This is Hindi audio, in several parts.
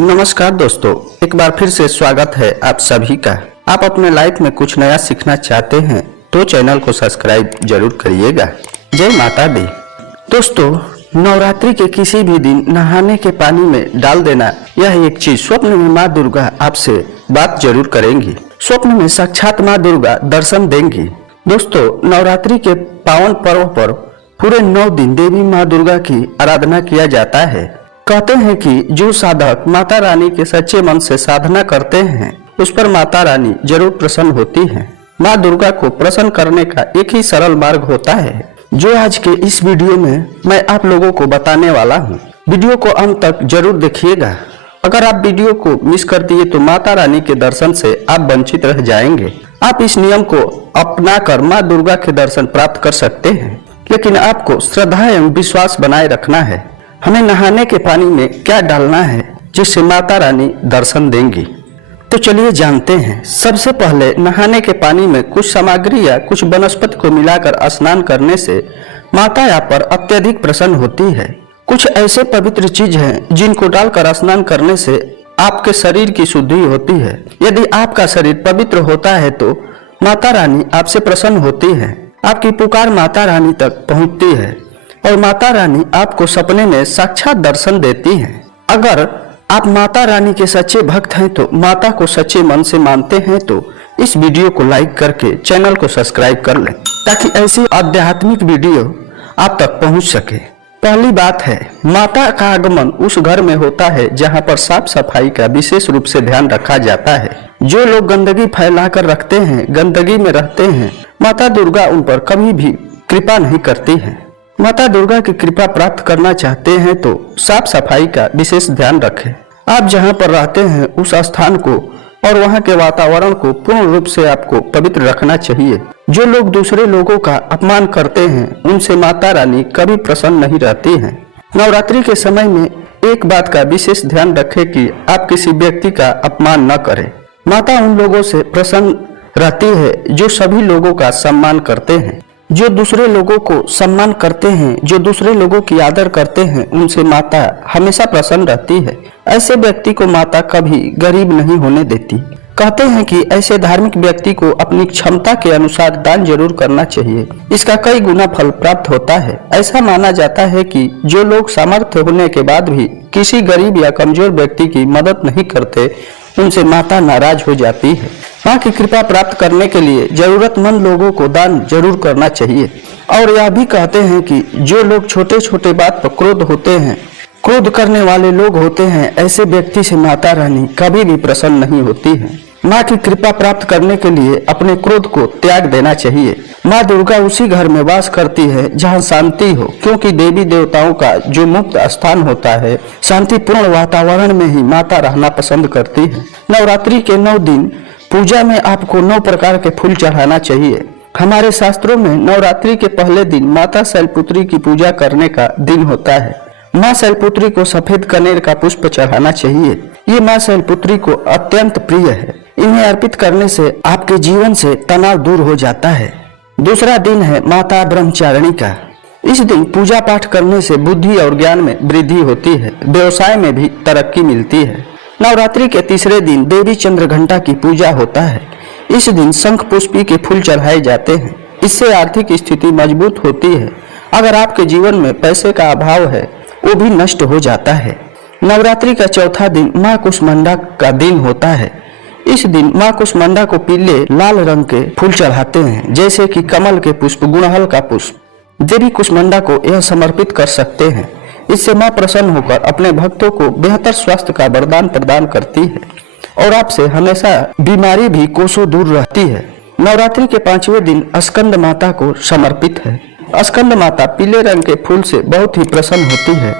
नमस्कार दोस्तों, एक बार फिर से स्वागत है आप सभी का। आप अपने लाइफ में कुछ नया सीखना चाहते हैं तो चैनल को सब्सक्राइब जरूर करिएगा। जय माता दी। दोस्तों, नवरात्रि के किसी भी दिन नहाने के पानी में डाल देना, यह एक चीज स्वप्न में माँ दुर्गा आपसे बात जरूर करेंगी। स्वप्न में साक्षात माँ दुर्गा दर्शन देंगी। दोस्तों, नवरात्रि के पावन पर्व पर पूरे 9 दिन देवी माँ दुर्गा की आराधना किया जाता है। कहते हैं कि जो साधक माता रानी के सच्चे मन से साधना करते हैं उस पर माता रानी जरूर प्रसन्न होती हैं। माँ दुर्गा को प्रसन्न करने का एक ही सरल मार्ग होता है, जो आज के इस वीडियो में मैं आप लोगों को बताने वाला हूँ। वीडियो को अंत तक जरूर देखिएगा। अगर आप वीडियो को मिस कर दिए तो माता रानी के दर्शन से आप वंचित रह जाएंगे। आप इस नियम को अपना कर माँ दुर्गा के दर्शन प्राप्त कर सकते हैं, लेकिन आपको श्रद्धा एवं विश्वास बनाए रखना है। हमें नहाने के पानी में क्या डालना है जिससे माता रानी दर्शन देंगी, तो चलिए जानते हैं। सबसे पहले नहाने के पानी में कुछ सामग्री या कुछ वनस्पति को मिलाकर स्नान करने से माता आप पर अत्यधिक प्रसन्न होती है। कुछ ऐसे पवित्र चीज हैं जिनको डालकर स्नान करने से आपके शरीर की शुद्धि होती है। यदि आपका शरीर पवित्र होता है तो माता रानी आपसे प्रसन्न होती है। आपकी पुकार माता रानी तक पहुँचती है और माता रानी आपको सपने में साक्षात दर्शन देती हैं। अगर आप माता रानी के सच्चे भक्त हैं तो माता को सच्चे मन से मानते हैं तो इस वीडियो को लाइक करके चैनल को सब्सक्राइब कर लें, ताकि ऐसी आध्यात्मिक वीडियो आप तक पहुंच सके। पहली बात है, माता का आगमन उस घर में होता है जहां पर साफ सफाई का विशेष रूप से ध्यान रखा जाता है। जो लोग गंदगी फैलाकर रखते हैं, गंदगी में रहते हैं, माता दुर्गा उन पर कभी भी कृपा नहीं करती है। माता दुर्गा की कृपा प्राप्त करना चाहते हैं तो साफ सफाई का विशेष ध्यान रखें। आप जहां पर रहते हैं उस स्थान को और वहां के वातावरण को पूर्ण रूप से आपको पवित्र रखना चाहिए। जो लोग दूसरे लोगों का अपमान करते हैं उनसे माता रानी कभी प्रसन्न नहीं रहती हैं। नवरात्रि के समय में एक बात का विशेष ध्यान रखें कि आप किसी व्यक्ति का अपमान न करें। माता उन लोगों से प्रसन्न रहती है जो सभी लोगों का सम्मान करते हैं। जो दूसरे लोगों को सम्मान करते हैं, जो दूसरे लोगों की आदर करते हैं, उनसे माता हमेशा प्रसन्न रहती है। ऐसे व्यक्ति को माता कभी गरीब नहीं होने देती। कहते हैं कि ऐसे धार्मिक व्यक्ति को अपनी क्षमता के अनुसार दान जरूर करना चाहिए, इसका कई गुना फल प्राप्त होता है। ऐसा माना जाता है कि जो लोग सामर्थ्य होने के बाद भी किसी गरीब या कमजोर व्यक्ति की मदद नहीं करते उनसे माता नाराज हो जाती है। माँ की कृपा प्राप्त करने के लिए जरूरतमंद लोगों को दान जरूर करना चाहिए। और यह भी कहते हैं कि जो लोग छोटे छोटे बात पर क्रोध होते हैं, क्रोध करने वाले लोग होते हैं, ऐसे व्यक्ति से माता रानी कभी भी प्रसन्न नहीं होती है। माँ की कृपा प्राप्त करने के लिए अपने क्रोध को त्याग देना चाहिए। माँ दुर्गा उसी घर में वास करती है जहाँ शांति हो, क्योंकि देवी देवताओं का जो मुक्त स्थान होता है, शांतिपूर्ण वातावरण में ही माता रहना पसंद करती है। नवरात्रि के 9 दिन पूजा में आपको 9 प्रकार के फूल चढ़ाना चाहिए। हमारे शास्त्रों में नवरात्रि के पहले दिन माता शैलपुत्री की पूजा करने का दिन होता है। माँ शैलपुत्री को सफेद कनेर का पुष्प चढ़ाना चाहिए। ये माँ शैलपुत्री को अत्यंत प्रिय है। इन्हें अर्पित करने से आपके जीवन से तनाव दूर हो जाता है। दूसरा दिन है माता ब्रह्मचारिणी का। इस दिन पूजा पाठ करने से बुद्धि और ज्ञान में वृद्धि होती है, व्यवसाय में भी तरक्की मिलती है। नवरात्रि के तीसरे दिन देवी चंद्रघंटा की पूजा होता है। इस दिन शंख पुष्पी के फूल चढ़ाए जाते हैं। इससे आर्थिक स्थिति मजबूत होती है। अगर आपके जीवन में पैसे का अभाव है वो भी नष्ट हो जाता है। नवरात्रि का चौथा दिन माँ कुष्मांडा का दिन होता है। इस दिन माँ कुष्मांडा को पीले लाल रंग के फूल चढ़ाते हैं, जैसे कि कमल के पुष्प, गुड़हल का पुष्प। देवी कुष्मांडा को यह समर्पित कर सकते हैं। इससे माँ प्रसन्न होकर अपने भक्तों को बेहतर स्वास्थ्य का वरदान प्रदान करती है और आपसे हमेशा बीमारी भी कोसों दूर रहती है। नवरात्रि के 5वें दिन स्कंद माता को समर्पित है। स्कंद माता पीले रंग के फूल से बहुत ही प्रसन्न होती है।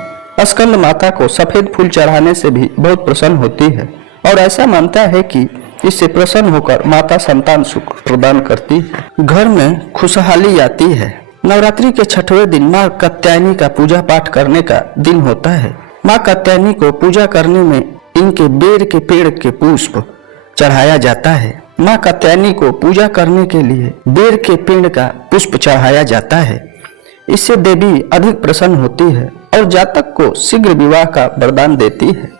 स्कंद माता को सफेद फूल चढ़ाने से भी बहुत प्रसन्न होती है और ऐसा मानता है कि इससे प्रसन्न होकर माता संतान सुख प्रदान करती है। घर में खुशहाली आती है। नवरात्रि के 6वें दिन माँ कात्यायनी का पूजा पाठ करने का दिन होता है। माँ कात्यायनी को पूजा करने में इनके बेर के पेड़ के पुष्प चढ़ाया जाता है। माँ कात्यायनी को पूजा करने के लिए बेर के पेड़ का पुष्प चढ़ाया जाता है। इससे देवी अधिक प्रसन्न होती है और जातक को शीघ्र विवाह का वरदान देती है।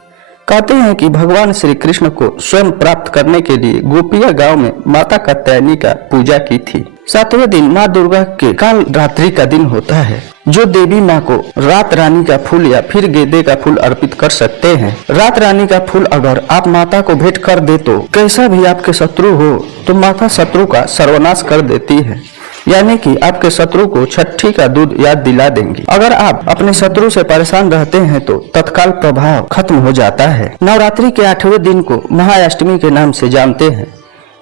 कहते हैं कि भगवान श्री कृष्ण को स्वयं प्राप्त करने के लिए गोपिया गांव में माता कात्यायनी का पूजा की थी। 7वें दिन माँ दुर्गा के काल रात्रि का दिन होता है, जो देवी माँ को रात रानी का फूल या फिर गेंदे का फूल अर्पित कर सकते हैं। रात रानी का फूल अगर आप माता को भेंट कर दे तो कैसा भी आपके शत्रु हो तो माता शत्रु का सर्वनाश कर देती है, यानी कि आपके शत्रु को छठी का दूध याद दिला देंगी। अगर आप अपने शत्रु से परेशान रहते हैं तो तत्काल प्रभाव खत्म हो जाता है। नवरात्रि के 8वें दिन को महाअष्टमी के नाम से जानते हैं।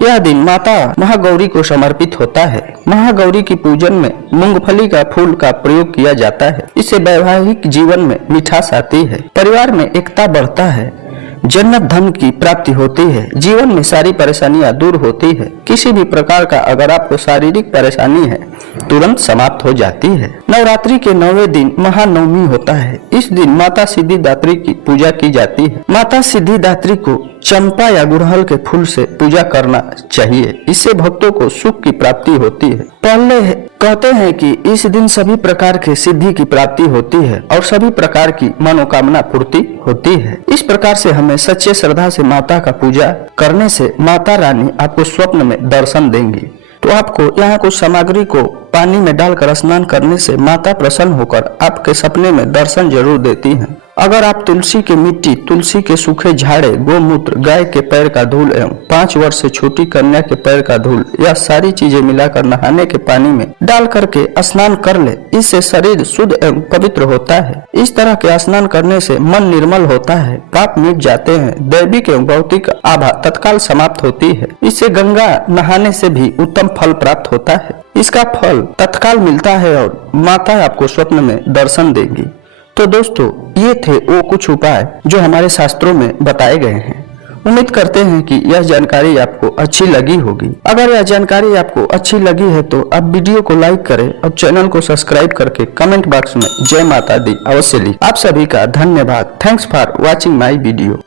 यह दिन माता महागौरी को समर्पित होता है। महागौरी की पूजन में मूंगफली का फूल का प्रयोग किया जाता है। इससे वैवाहिक जीवन में मिठास आती है, परिवार में एकता बढ़ता है, जन्नत धन की प्राप्ति होती है, जीवन में सारी परेशानियां दूर होती है। किसी भी प्रकार का अगर आपको शारीरिक परेशानी है तुरंत समाप्त हो जाती है। नवरात्रि के 9वें दिन महानवमी होता है। इस दिन माता सिद्धिदात्री की पूजा की जाती है। माता सिद्धिदात्री को चंपा या गुड़हल के फूल से पूजा करना चाहिए, इससे भक्तों को सुख की प्राप्ति होती है। पहले कहते हैं कि इस दिन सभी प्रकार के सिद्धि की प्राप्ति होती है और सभी प्रकार की मनोकामना पूर्ति होती है। इस प्रकार से हमें सच्चे श्रद्धा से माता का पूजा करने से माता रानी आपको स्वप्न में दर्शन देंगी। तो आपको यहाँ कुछ सामग्री को पानी में डालकर स्नान करने से माता प्रसन्न होकर आपके सपने में दर्शन जरूर देती हैं। अगर आप तुलसी की मिट्टी, तुलसी के सूखे झाड़े, गोमूत्र, गाय के पैर का धूल एवं 5 वर्ष से छोटी कन्या के पैर का धूल, यह सारी चीजें मिलाकर नहाने के पानी में डाल करके स्नान कर ले, इससे शरीर शुद्ध एवं पवित्र होता है। इस तरह के स्नान करने से मन निर्मल होता है, पाप मिट जाते हैं, दैविक एवं भौतिक आभा तत्काल समाप्त होती है। इससे गंगा नहाने से भी उत्तम फल प्राप्त होता है। इसका फल तत्काल मिलता है और माता आपको स्वप्न में दर्शन देंगी। तो दोस्तों, ये थे वो कुछ उपाय जो हमारे शास्त्रों में बताए गए हैं। उम्मीद करते हैं कि यह जानकारी आपको अच्छी लगी होगी। अगर यह जानकारी आपको अच्छी लगी है तो आप वीडियो को लाइक करें और चैनल को सब्सक्राइब करके कमेंट बॉक्स में जय माता दी अवश्य लिखें। आप सभी का धन्यवाद। Thanks for watching my video.